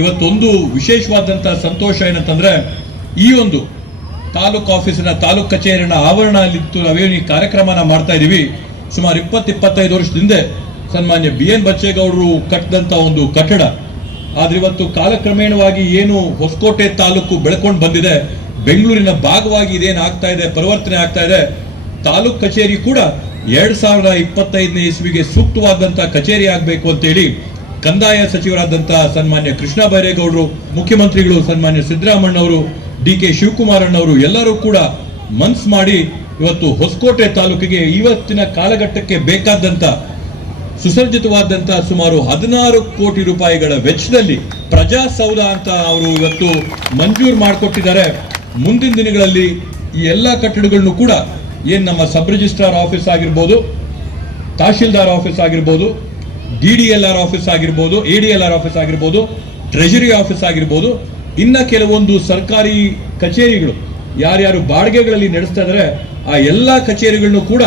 ಇವತ್ತೊಂದು ವಿಶೇಷವಾದಂಥ ಸಂತೋಷ ಏನಂತಂದ್ರೆ, ಈ ಒಂದು ತಾಲೂಕು ಆಫೀಸಿನ ತಾಲೂಕು ಕಚೇರಿನ ಆವರಣ ಆವರಣದಲ್ಲಿತ್ತು ನಾವೇನು ಈ ಕಾರ್ಯಕ್ರಮನ ಮಾಡ್ತಾ ಇದ್ದೀವಿ ಸುಮಾರು ಇಪ್ಪತ್ತು, ಇಪ್ಪತ್ತೈದು ವರ್ಷದ ಹಿಂದೆ ಸನ್ಮಾನ್ಯ ಬಿ ಎನ್ ಬಚ್ಚೇಗೌಡರು ಕಟ್ಟಿದಂಥ ಒಂದು ಕಟ್ಟಡ. ಆದ್ರೆ ಇವತ್ತು ಕಾಲಕ್ರಮೇಣವಾಗಿ ಏನು ಹೊಸಕೋಟೆ ತಾಲೂಕು ಬೆಳ್ಕೊಂಡು ಬಂದಿದೆ, ಬೆಂಗಳೂರಿನ ಭಾಗವಾಗಿ ಇದೇನು ಆಗ್ತಾ ಇದೆ, ಪರಿವರ್ತನೆ ಆಗ್ತಾ ಇದೆ, ತಾಲೂಕ್ ಕಚೇರಿ ಕೂಡ ಎರಡ್ ಸಾವಿರದ ಇಪ್ಪತ್ತೈದನೇ ಇಸ್ವಿಗೆ ಸೂಕ್ತವಾದಂತ ಕಚೇರಿ ಆಗಬೇಕು ಅಂತೇಳಿ ಕಂದಾಯ ಸಚಿವರಾದಂತಹ ಸನ್ಮಾನ್ಯ ಕೃಷ್ಣ ಬೈರೇಗೌಡರು, ಮುಖ್ಯಮಂತ್ರಿಗಳು ಸನ್ಮಾನ್ಯ ಸಿದ್ದರಾಮಣ್ಣವರು ಡಿ ಕೆ ಶಿವಕುಮಾರಣ್ಣವರು ಎಲ್ಲರೂ ಕೂಡ ಮನ್ಸ್ ಮಾಡಿ ಇವತ್ತು ಹೊಸಕೋಟೆ ತಾಲೂಕಿಗೆ ಇವತ್ತಿನ ಕಾಲಘಟ್ಟಕ್ಕೆ ಬೇಕಾದಂತ ಸುಸರ್ಜಿತವಾದಂತಹ ಸುಮಾರು ಹದಿನಾರು ಕೋಟಿ ರೂಪಾಯಿಗಳ ವೆಚ್ಚದಲ್ಲಿ ಪ್ರಜಾಸೌಧ ಅಂತ ಅವರು ಇವತ್ತು ಮಂಜೂರು ಮಾಡಿಕೊಟ್ಟಿದ್ದಾರೆ. ಮುಂದಿನ ದಿನಗಳಲ್ಲಿ ಈ ಎಲ್ಲ ಕಟ್ಟಡಗಳನ್ನು ಕೂಡ ಏನು ನಮ್ಮ ಸಬ್ ರಿಜಿಸ್ಟ್ರಾರ್ ಆಫೀಸ್ ಆಗಿರ್ಬೋದು, ತಹಶೀಲ್ದಾರ್ ಆಫೀಸ್ ಆಗಿರ್ಬೋದು D D L R office ಆಗಿರ್ಬೋದು, A D L R office ಆಗಿರ್ಬೋದು, ಟ್ರೆಜರಿ ಆಫೀಸ್ ಆಗಿರ್ಬೋದು, ಇನ್ನ ಕೆಲವೊಂದು ಸರ್ಕಾರಿ ಕಚೇರಿಗಳು, ಯಾರ್ಯಾರು ಬಾಡಿಗೆಗಳಲ್ಲಿ ನಡೆಸ್ತಾ ಇದ್ದಾರೆ ಆ ಎಲ್ಲ ಕಚೇರಿಗಳನ್ನು ಕೂಡ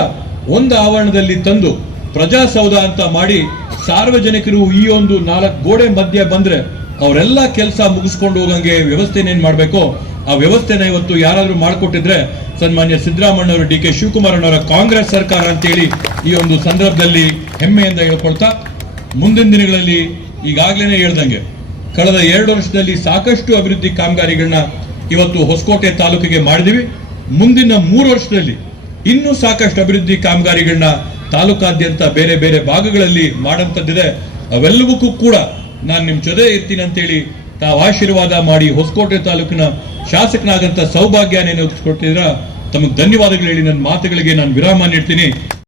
ಒಂದು ಆವರಣದಲ್ಲಿ ತಂದು ಪ್ರಜಾಸೌಧ ಅಂತ ಮಾಡಿ ಸಾರ್ವಜನಿಕರು ಈ ಒಂದು ನಾಲ್ಕು ಗೋಡೆ ಮಧ್ಯೆ ಬಂದ್ರೆ ಅವರೆಲ್ಲ ಕೆಲಸ ಮುಗಿಸ್ಕೊಂಡು ಹೋಗಂಗೆ ವ್ಯವಸ್ಥೆನೇನು ಮಾಡಬೇಕು? ಆ ವ್ಯವಸ್ಥೆನ ಇವತ್ತು ಯಾರಾದರೂ ಮಾಡಿಕೊಟ್ಟಿದ್ರೆ ಸನ್ಮಾನ್ಯ ಸಿದ್ದರಾಮಣ್ಣವರು ಡಿ ಕೆ ಶಿವಕುಮಾರಣ್ಣವರ ಕಾಂಗ್ರೆಸ್ ಸರ್ಕಾರ ಅಂತೇಳಿ ಈ ಒಂದು ಸಂದರ್ಭದಲ್ಲಿ ಹೆಮ್ಮೆಯಿಂದ ಹೇಳ್ಕೊಳ್ತಾ ಮುಂದಿನ ದಿನಗಳಲ್ಲಿ ಈಗಾಗಲೇ ಹೇಳ್ದಂಗೆ ಕಳೆದ ಎರಡು ವರ್ಷದಲ್ಲಿ ಸಾಕಷ್ಟು ಅಭಿವೃದ್ಧಿ ಕಾಮಗಾರಿಗಳನ್ನ ಇವತ್ತು ಹೊಸಕೋಟೆ ತಾಲೂಕಿಗೆ ಮಾಡಿದೀವಿ. ಮುಂದಿನ ಮೂರು ವರ್ಷದಲ್ಲಿ ಇನ್ನೂ ಸಾಕಷ್ಟು ಅಭಿವೃದ್ಧಿ ಕಾಮಗಾರಿಗಳನ್ನ ತಾಲೂಕಾದ್ಯಂತ ಬೇರೆ ಬೇರೆ ಭಾಗಗಳಲ್ಲಿ ಮಾಡುವಂಥದ್ದಿದೆ. ಅವೆಲ್ಲವಕ್ಕೂ ಕೂಡ ನಾನು ನಿಮ್ಮ ಜೊತೆ ಇರ್ತೀನಿ ಅಂತೇಳಿ ತಾವು ಆಶೀರ್ವಾದ ಮಾಡಿ ಹೊಸಕೋಟೆ ತಾಲೂಕಿನ ಶಾಸಕನಾಗಂತ ಸೌಭಾಗ್ಯ ಕೊಟ್ಟಿದ್ರ ತಮಗೆ ಧನ್ಯವಾದಗಳು ಹೇಳಿ ನನ್ನ ಮಾತುಗಳಿಗೆ ನಾನು ವಿರಾಮ ನೀಡ್ತೀನಿ.